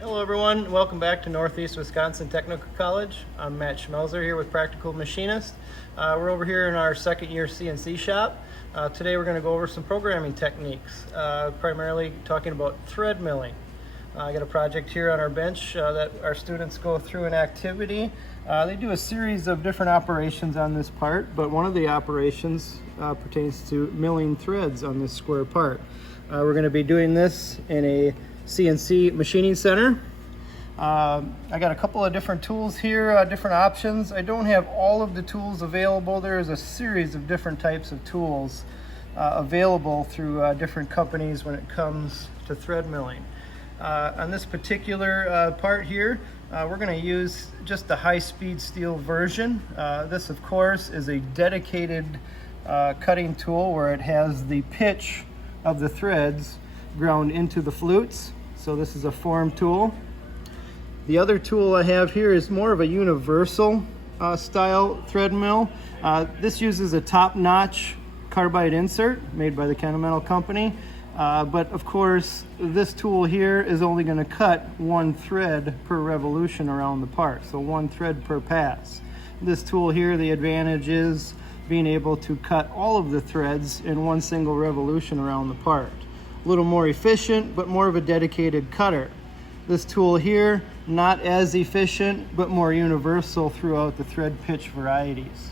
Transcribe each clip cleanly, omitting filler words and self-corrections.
Hello everyone, welcome back to Northeast Wisconsin Technical College. I'm Matt Schmelzer here with Practical Machinist. We're over here in our second year CNC shop. Today we're going to go over some programming techniques, primarily talking about thread milling. I got a project here on our bench that our students go through an activity. They do a series of different operations on this part, but one of the operations pertains to milling threads on this square part. We're going to be doing this in a CNC machining center. I got a couple of different tools here, different options. I don't have all of the tools available. There is a series of different types of tools available through different companies when it comes to thread milling. On this particular part here, we're going to use just the high-speed steel version. This, of course, is a dedicated cutting tool where it has the pitch of the threads ground into the flutes. So this is a form tool. The other tool I have here is more of a universal style thread mill. This uses a top-notch carbide insert made by the Kennametal company. But of course, this tool here is only going to cut one thread per revolution around the part, so one thread per pass. This tool here, the advantage is being able to cut all of the threads in one single revolution around the part. A little more efficient, but more of a dedicated cutter. This tool here, not as efficient, but more universal throughout the thread pitch varieties.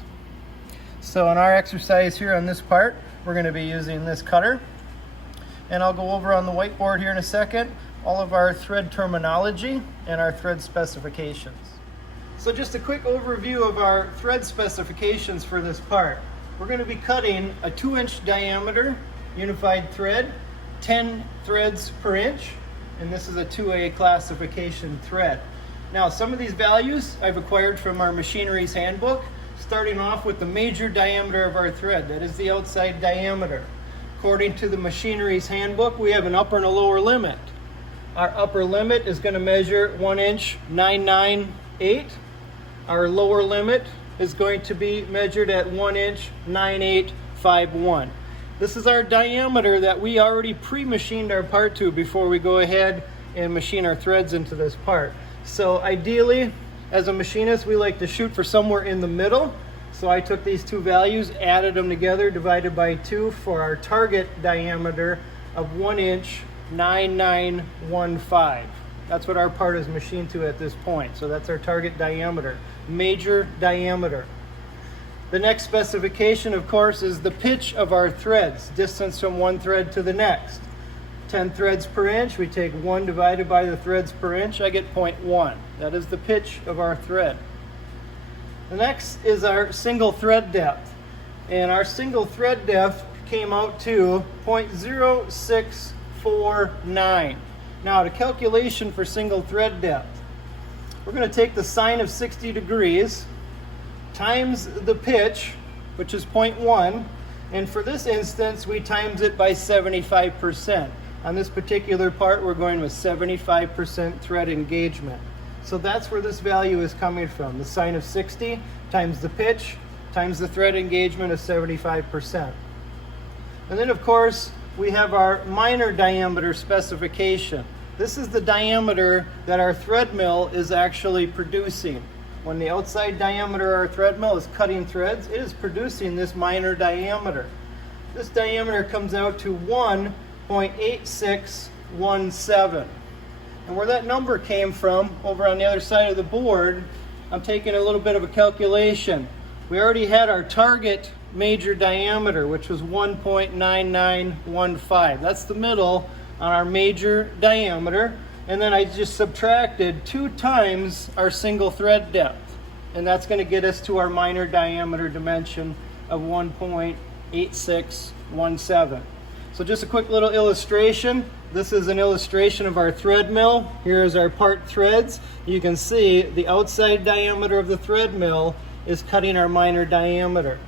So in our exercise here on this part, we're going to be using this cutter. And I'll go over on the whiteboard here in a second all of our thread terminology and our thread specifications. So just a quick overview of our thread specifications for this part. We're going to be cutting a 2-inch diameter unified thread, 10 threads per inch, and this is a 2A classification thread. Now, some of these values I've acquired from our machinery's handbook, starting off with the major diameter of our thread, that is the outside diameter. According to the machinery's handbook, we have an upper and a lower limit. Our upper limit is going to measure 1 inch 998. Our lower limit is going to be measured at 1 inch 9851. This is our diameter that we already pre-machined our part to before we go ahead and machine our threads into this part. So ideally, as a machinist, we like to shoot for somewhere in the middle. So I took these two values, added them together, divided by 2 for our target diameter of 1 inch 9915. That's what our part is machined to at this point. So that's our target diameter, major diameter. The next specification, of course, is the pitch of our threads, distance from one thread to the next. 10 threads per inch, we take 1 divided by the threads per inch, I get 0.1. That is the pitch of our thread. The next is our single thread depth. And our single thread depth came out to 0.0649. Now, the calculation for single thread depth, we're going to take the sine of 60 degrees times the pitch, which is 0.1, and for this instance, we times it by 75%. On this particular part, we're going with 75% thread engagement. So that's where this value is coming from. The sine of 60 times the pitch times the thread engagement of 75%. And then, of course, we have our minor diameter specification. This is the diameter that our thread mill is actually producing. When the outside diameter of our thread mill is cutting threads, it is producing this minor diameter. This diameter comes out to 1.8617. And where that number came from, over on the other side of the board, I'm taking a little bit of a calculation. We already had our target major diameter, which was 1.9915. That's the middle on our major diameter. And then I just subtracted 2 times our single thread depth. And that's going to get us to our minor diameter dimension of 1.8617. So just a quick little illustration. This is an illustration of our thread mill. Here's our part threads. You can see the outside diameter of the thread mill is cutting our minor diameter.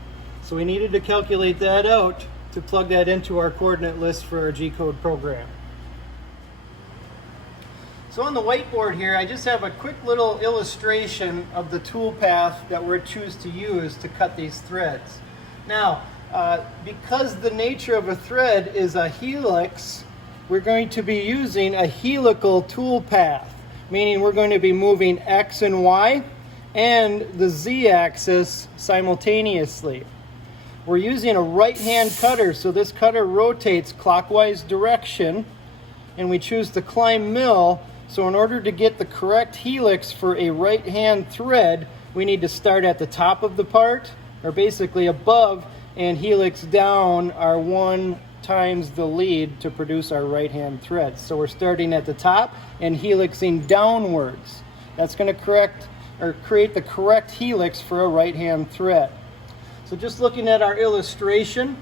So we needed to calculate that out to plug that into our coordinate list for our Gcode program. So on the whiteboard here, I just have a quick little illustration of the tool path that we're choose to use to cut these threads. Now, because the nature of a thread is a helix, we're going to be using a helical tool path. meaning we're going to be moving X and Y and the Z axis simultaneously. We're using a right-hand cutter, so this cutter rotates clockwise direction, and we choose to climb mill. So in order to get the correct helix for a right-hand thread, we need to start at the top of the part, or basically above, and helix down our 1 times the lead to produce our right-hand thread. So we're starting at the top and helixing downwards. That's going to create the correct helix for a right-hand thread. So just looking at our illustration,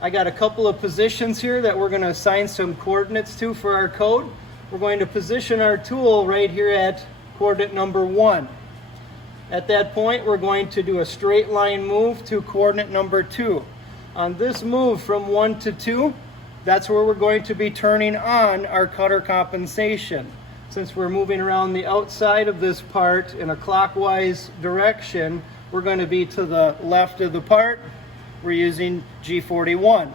I got a couple of positions here that we're going to assign some coordinates to for our code. We're going to position our tool right here at coordinate number 1. At that point, we're going to do a straight line move to coordinate number 2. On this move from 1 to 2, that's where we're going to be turning on our cutter compensation. Since we're moving around the outside of this part in a clockwise direction, we're going to be to the left of the part. We're using G41.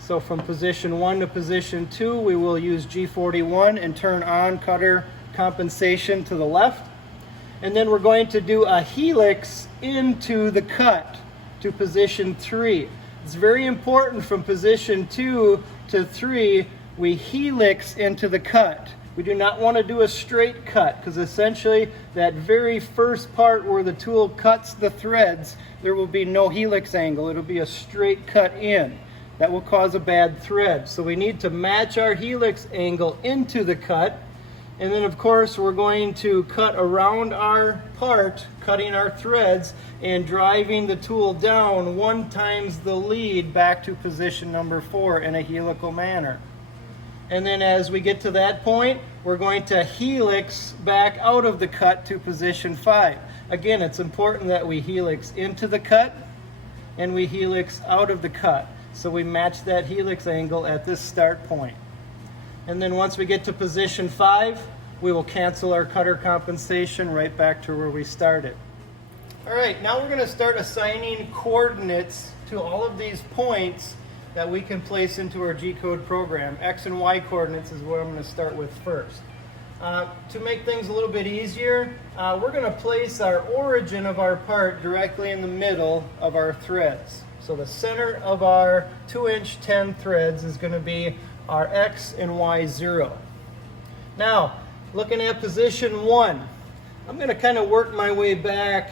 So from position 1 to position 2, we will use G41 and turn on cutter compensation to the left. And then we're going to do a helix into the cut to position 3. It's very important from position 2 to 3, we helix into the cut. We do not want to do a straight cut, because essentially that very first part where the tool cuts the threads, there will be no helix angle. It'll be a straight cut in. That will cause a bad thread. So we need to match our helix angle into the cut. And then of course we're going to cut around our part, cutting our threads and driving the tool down 1 times the lead back to position number 4 in a helical manner. And then as we get to that point, we're going to helix back out of the cut to position 5. Again, it's important that we helix into the cut and we helix out of the cut. So we match that helix angle at this start point. And then once we get to position 5, we will cancel our cutter compensation right back to where we started. All right, now we're going to start assigning coordinates to all of these points that we can place into our Gcode program. X and Y coordinates is what I'm going to start with first. To make things a little bit easier, we're going to place our origin of our part directly in the middle of our threads. So the center of our 2" 10 threads is going to be our X and Y 0. Now, looking at position 1, I'm going to kind of work my way back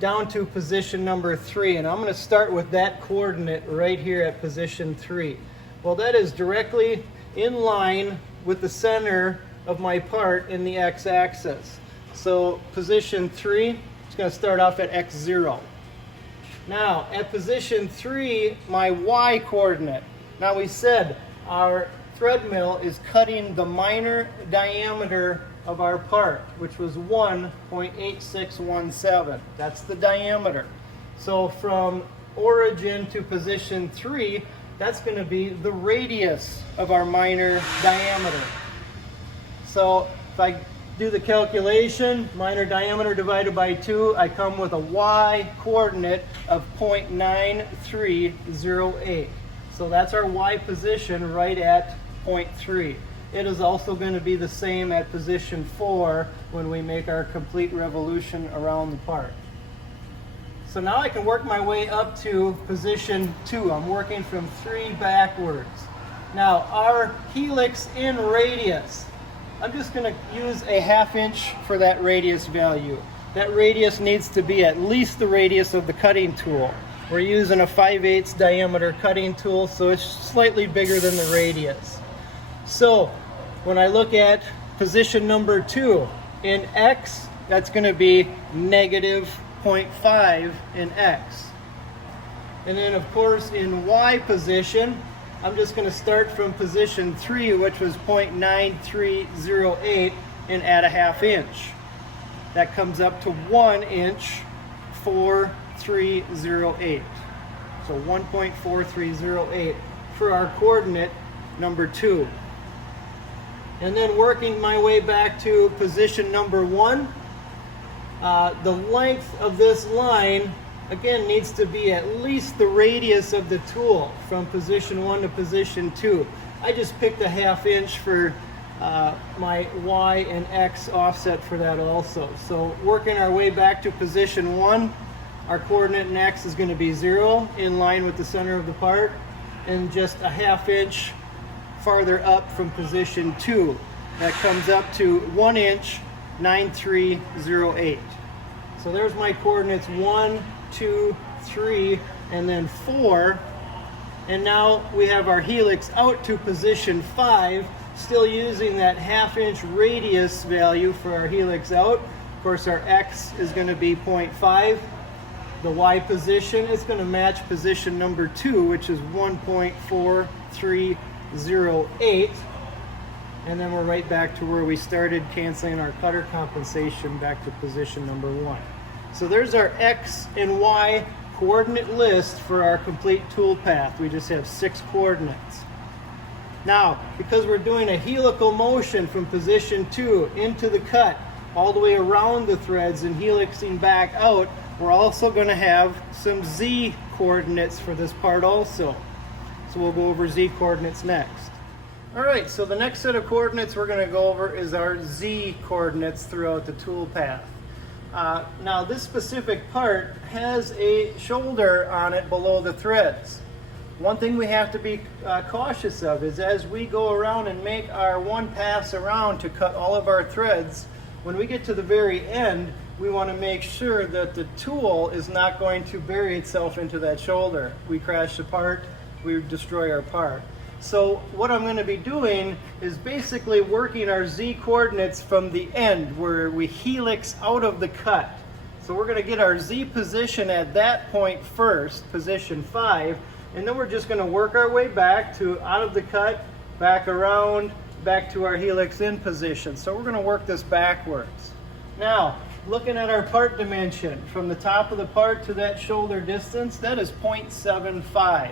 down to position number 3, and I'm going to start with that coordinate right here at position 3. Well, that is directly in line with the center of my part in the x-axis. So position 3 is going to start off at x0. Now at position 3, my y coordinate. Now we said our thread mill is cutting the minor diameter of our part, which was 1.8617. That's the diameter. So from origin to position 3, that's going to be the radius of our minor diameter. So if I do the calculation, minor diameter divided by 2, I come with a y coordinate of 0.9308. So that's our y position right at 0.3. It is also going to be the same at position 4 when we make our complete revolution around the part. So now I can work my way up to position 2. I'm working from 3 backwards. Now our helix in radius, I'm just going to use a 1/2 inch for that radius value. That radius needs to be at least the radius of the cutting tool. We're using a 5/8 diameter cutting tool, so it's slightly bigger than the radius. So when I look at position number 2, in X, that's going to be -0.5 in X. And then of course in Y position, I'm just going to start from position 3, which was 0.9308, and add a 1/2 inch. That comes up to 1 inch 4308. So 1.4308 for our coordinate number 2. And then working my way back to position number 1, the length of this line again needs to be at least the radius of the tool from position 1 to position 2. I just picked a 1/2 inch for my Y and X offset for that also. So working our way back to position 1, our coordinate in X is going to be 0 in line with the center of the part, and just a ½ inch farther up from position 2. That comes up to 1 inch 9308. So there's my coordinates 1, 2, 3, and then 4. And now we have our helix out to position 5, still using that ½ inch radius value for our helix out. Of course, our X is going to be 0.5. The Y position is going to match position number 2, which is 1.4308. And then we're right back to where we started, canceling our cutter compensation back to position number 1. So there's our X and Y coordinate list for our complete tool path. We just have 6 coordinates. Now, because we're doing a helical motion from position 2 into the cut, all the way around the threads and helixing back out, we're also going to have some Z coordinates for this part also. So we'll go over Z coordinates next. Alright, so the next set of coordinates we're going to go over is our Z coordinates throughout the tool path. Now this specific part has a shoulder on it below the threads. One thing we have to be cautious of is as we go around and make our one pass around to cut all of our threads, when we get to the very end, we want to make sure that the tool is not going to bury itself into that shoulder. We crash the part, we destroy our part. So what I'm going to be doing is basically working our Z coordinates from the end where we helix out of the cut. So we're going to get our Z position at that point first, position 5, and then we're just going to work our way back to out of the cut, back around, back to our helix in position. So we're going to work this backwards. Now, looking at our part dimension, from the top of the part to that shoulder distance, that is 0.75.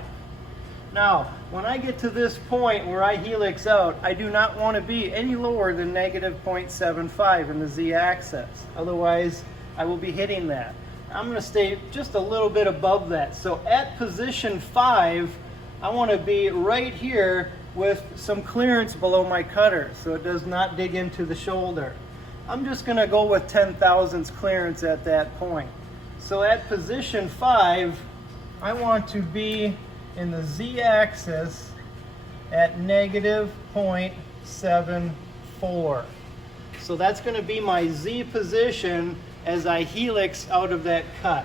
Now, when I get to this point where I helix out, I do not want to be any lower than negative 0.75 in the Z-axis. Otherwise, I will be hitting that. I'm going to stay just a little bit above that. So at position 5, I want to be right here with some clearance below my cutter so it does not dig into the shoulder. I'm just going to go with 10 thousandths clearance at that point. So at position 5, I want to be in the Z-axis at negative 0.74. So that's going to be my Z position as I helix out of that cut.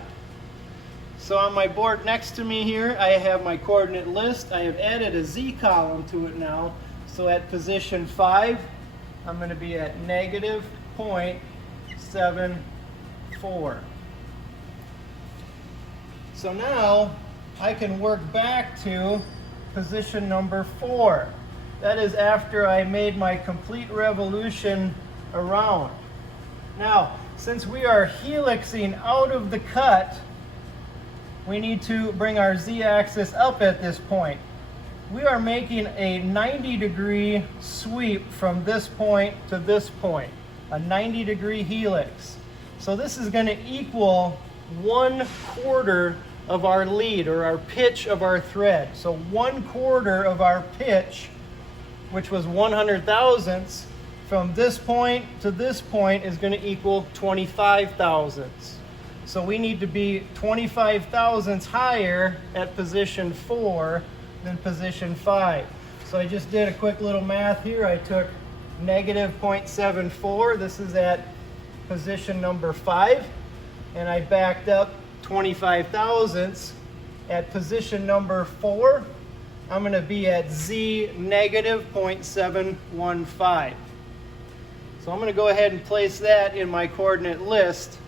So on my board next to me here, I have my coordinate list. I have added a Z column to it now. So at position 5, I'm going to be at negative 0.74. So now I can work back to position number 4. That is after I made my complete revolution around. Now, since we are helixing out of the cut, we need to bring our Z-axis up at this point. We are making a 90-degree sweep from this point to this point, a 90-degree helix. So this is going to equal 1/4 of our lead, or our pitch of our thread. So 1/4 of our pitch, which was 100 thousandths, from this point to this point is going to equal 25 thousandths. So we need to be 25 thousandths higher at position 4 than position 5. So I just did a quick little math here. I took negative 0.74. This is at position number 5. And I backed up 25 thousandths at position number 4. I'm going to be at Z negative 0.715. So I'm going to go ahead and place that in my coordinate list.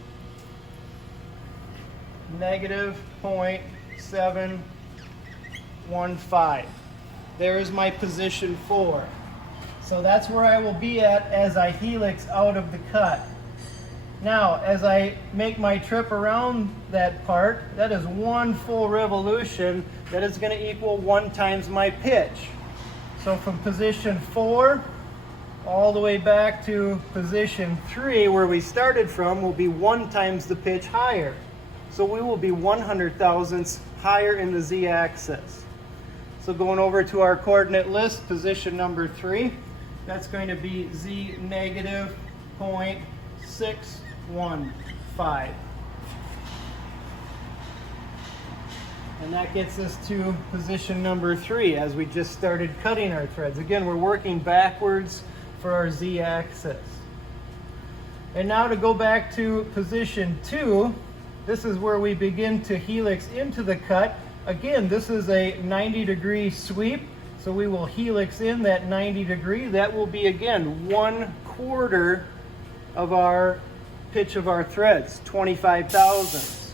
Negative 0.715. There's my position 4. So that's where I will be at as I helix out of the cut. Now, as I make my trip around that part, that is 1 full revolution. That is going to equal 1 times my pitch. So from position 4 all the way back to position 3, where we started from, will be 1 times the pitch higher. So we will be 100 thousandths higher in the Z-axis. So going over to our coordinate list, position number 3, That's going to be Z negative 0.615. And that gets us to position number 3 as we just started cutting our threads. Again, we're working backwards for our Z axis. And now to go back to position 2, this is where we begin to helix into the cut. Again, this is a 90-degree sweep, so we will helix in that 90 degree. That will be, again, 1/4 of our pitch of our threads, 25 thousandths.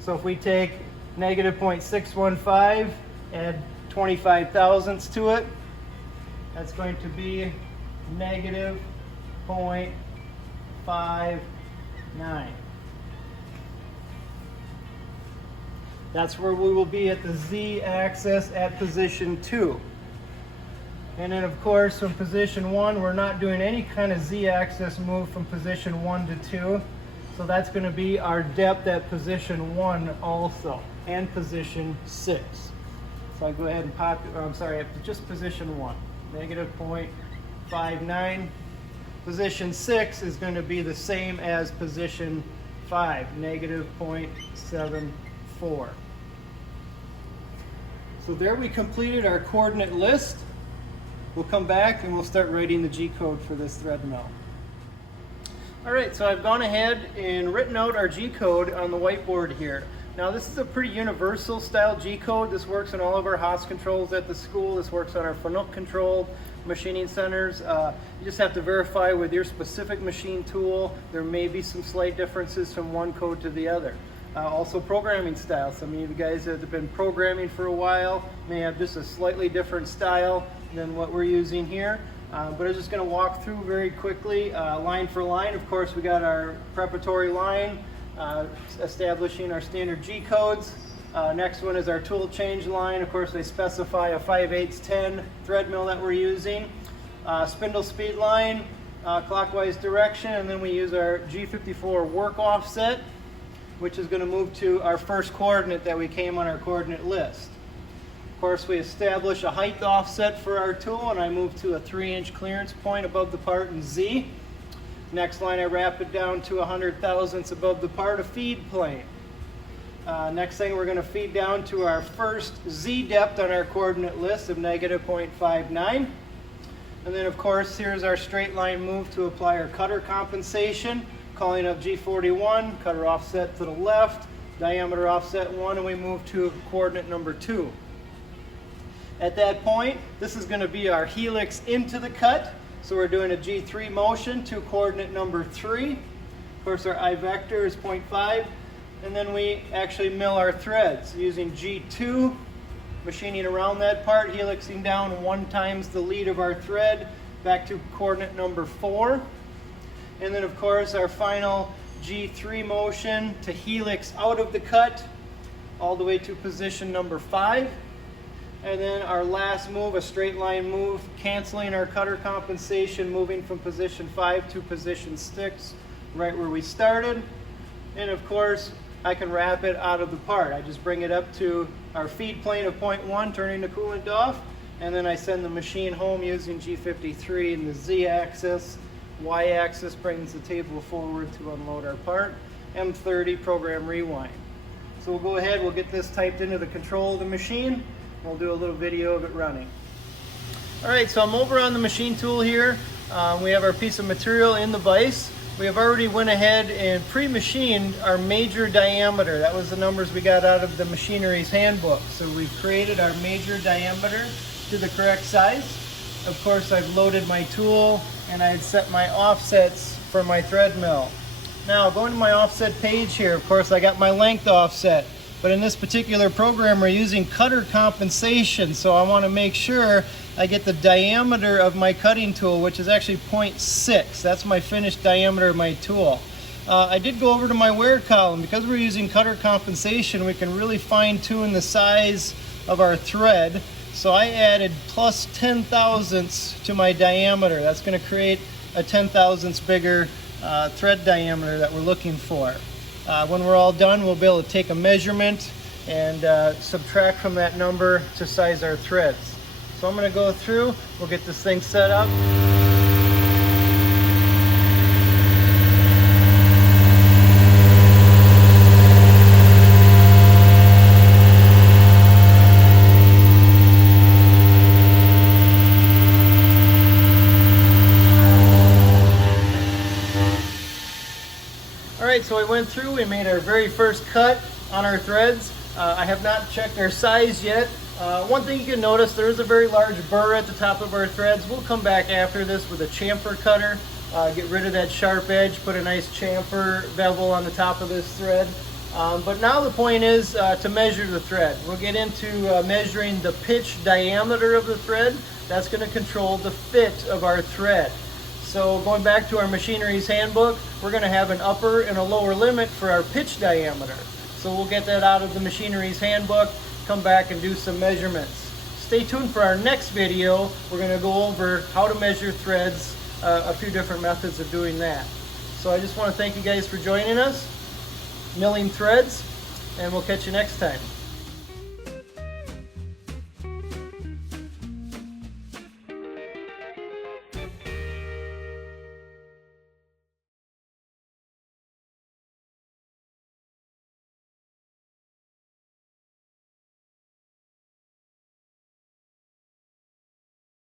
So if we take negative 0.615, add 25 thousandths to it, that's going to be negative 0.59. That's where we will be at the Z axis at position 2. And then of course from position 1, we're not doing any kind of Z axis move from position 1 to 2. So that's going to be our depth at position 1 also, and position 6. So I go ahead and at just position 1, negative 0.59. Position 6 is going to be the same as position 5, negative 0.74. So there we completed our coordinate list. We'll come back and we'll start writing the G-code for this thread mill. All right, so I've gone ahead and written out our G-code on the whiteboard here. Now this is a pretty universal style G-code. This works in all of our Haas controls at the school. This works on our Fanuc controlled machining centers. You just have to verify with your specific machine tool. There may be some slight differences from one code to the other. Also programming style. Some of you guys that have been programming for a while may have just a slightly different style than what we're using here. But I'm just going to walk through very quickly, line for line. Of course, we got our preparatory line, establishing our standard G codes. Next one is our tool change line. Of course, they specify a 5/8-10 thread mill that we're using. Spindle speed line, clockwise direction, and then we use our G54 work offset, which is going to move to our first coordinate that we came on our coordinate list. Of course, we establish a height offset for our tool, and I move to a 3-inch clearance point above the part in Z. Next line, I wrap it down to 100 thousandths above the part, a feed plane. Next thing, we're going to feed down to our first Z depth on our coordinate list of negative 0.59. And then, of course, here's our straight line move to apply our cutter compensation, calling up G41, cutter offset to the left, diameter offset 1, and we move to coordinate number 2. At that point, this is going to be our helix into the cut. So we're doing a G3 motion to coordinate number 3. Of course, our I vector is 0.5. And then we actually mill our threads using G2, machining around that part, helixing down 1 times the lead of our thread back to coordinate number 4. And then, of course, our final G3 motion to helix out of the cut all the way to position number 5. And then our last move, a straight line move, canceling our cutter compensation, moving from position 5 to position 6, right where we started. And of course, I can wrap it out of the part. I just bring it up to our feed plane of 0.1, turning the coolant off, and then I send the machine home using G53 and the Z-axis. Y-axis brings the table forward to unload our part. M30, program rewind. So we'll go ahead, we'll get this typed into the control of the machine. We'll do a little video of it running. All right, so I'm over on the machine tool here. We have our piece of material in the vise. We have already went ahead and pre-machined our major diameter. That was the numbers we got out of the machinery's handbook. So we've created our major diameter to the correct size. Of course, I've loaded my tool and I had set my offsets for my thread mill. Now, going to my offset page here, of course, I got my length offset. But in this particular program, we're using cutter compensation, so I want to make sure I get the diameter of my cutting tool, which is actually 0.6. That's my finished diameter of my tool. I did go over to my wear column. Because we're using cutter compensation, we can really fine-tune the size of our thread. So I added plus 10 thousandths to my diameter. That's going to create a 10 thousandths bigger thread diameter that we're looking for. When we're all done, we'll be able to take a measurement and subtract from that number to size our threads. So I'm going to go through, we'll get this thing set up. Alright, so I went through, we made our very first cut on our threads. I have not checked our size yet. One thing you can notice, there is a very large burr at the top of our threads. We'll come back after this with a chamfer cutter, get rid of that sharp edge, put a nice chamfer bevel on the top of this thread. But now the point is to measure the thread. We'll get into measuring the pitch diameter of the thread. That's going to control the fit of our thread. So going back to our machinery's handbook, we're going to have an upper and a lower limit for our pitch diameter. So we'll get that out of the machinery's handbook, come back and do some measurements. Stay tuned for our next video. We're going to go over how to measure threads, a few different methods of doing that. So I just want to thank you guys for joining us, milling threads, and we'll catch you next time.